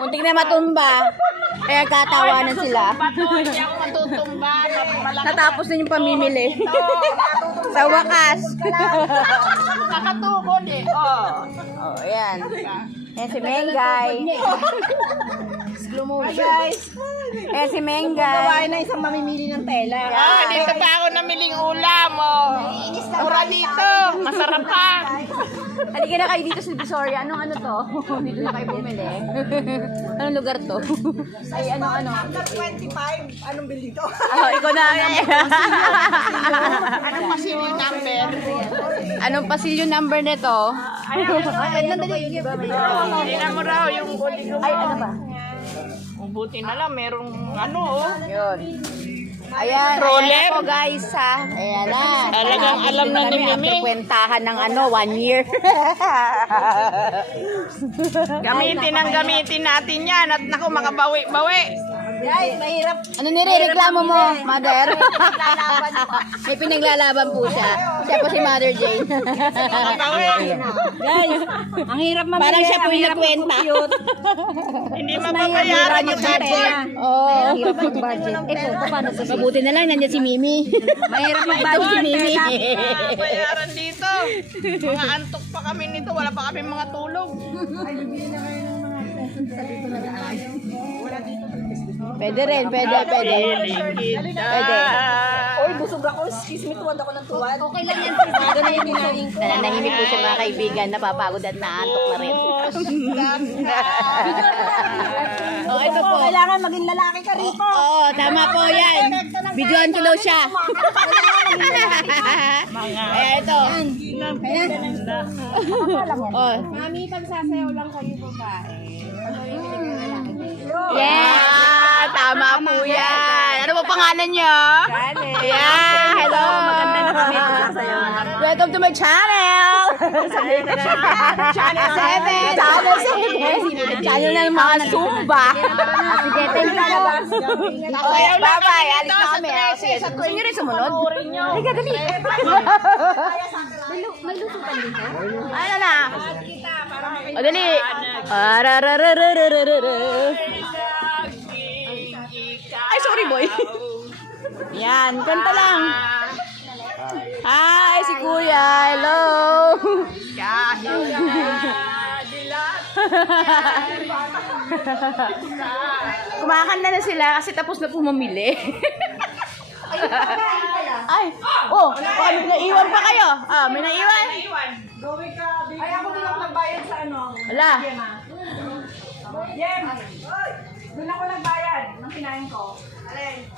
Muntik na matumba. Kaya katawanan sila. Hindi ako matutumba. Natapos na yung pamimili. Sa wakas. Nakatukod eh. Oh. Oh, ayan. Ayan si Mengay. Hi guys. Ayan si Mengay. Gawain na isang mamimili ng tela. Ah, dito pa ako namiling ulam. Oh. Mura dito. Masarap pa. Halika na kayo dito sa Divisoria. Anong ano to? Dito na kayo bumili. Anong lugar to? Ay, ano? Number 25, anong building to? Ikaw na. Anong pasilyo number? Anong pasilyo number nito? Hindi na mo raw yung body ko. Ay, ano ba? Buti na lang, merong ano oh. Yun. Ayan, Roller? ayan na po guys ha. Ayan na. Talagang alam na ni Mimi. After kwentahan ng 1 year. Gamitin natin yan. At naku, makabawi-bawi. Guys, mahirap. Ano nirereklamo mo, Mother? May pinaglalaban po siya. Siya po si Mother Jane. Makabawi. Guys, ang hirap mamili. Parang siya po ang yung hirap nagkwenta. mag-compute. Hindi mababayaran yung budget. Oo. Hirap mag-budget. Ito, paano sa Mabuti na lang, nandiyan si Mimi. Mahirap Ito si mag-budget. Mimi. Bayaran dito. Mga antok pa kami nito. Wala pa kami mga tulog. Pwede rin, pwede. Pwede. Oy, busog ako. Excuse me, tuwad ako ng tuwad. Okay lang yan. Sigurado na yung dinaling ko. Nananahimik po siya mga kaibigan. Napapagod at naantok na rin. Oh, ito po. Kailangan maging lalaki ka rito. Oo, tama po yan. Videoan ko daw siya. Ayan, ito. Oh. Mami, pagsasayaw lang kayo babae. Yeah, tama po yan. Ano po pangalan niyo? Yeah, hello. Maganda na kami. Welcome to my channel. Channel 7. Channel 7. Channel ng mga Zumba. Sige, thank you po. Okay, bye-bye. Alis na kami. Sige, gusto niyo rin sumunod? Halika, dali. May lusutan dito? Ano na? O, dali. Ay, sorry boy. Yan, kanta lang. Hi, si Kuya. Hello. Kumakanta na sila kasi tapos na po mamili. Ay, oh, baka may naiwan pa kayo. Ah, may naiwan? Ay, ako din ako nagbayad sa ano. Wala. Jem, doon ako nagbayad ng kinain ko. Alin?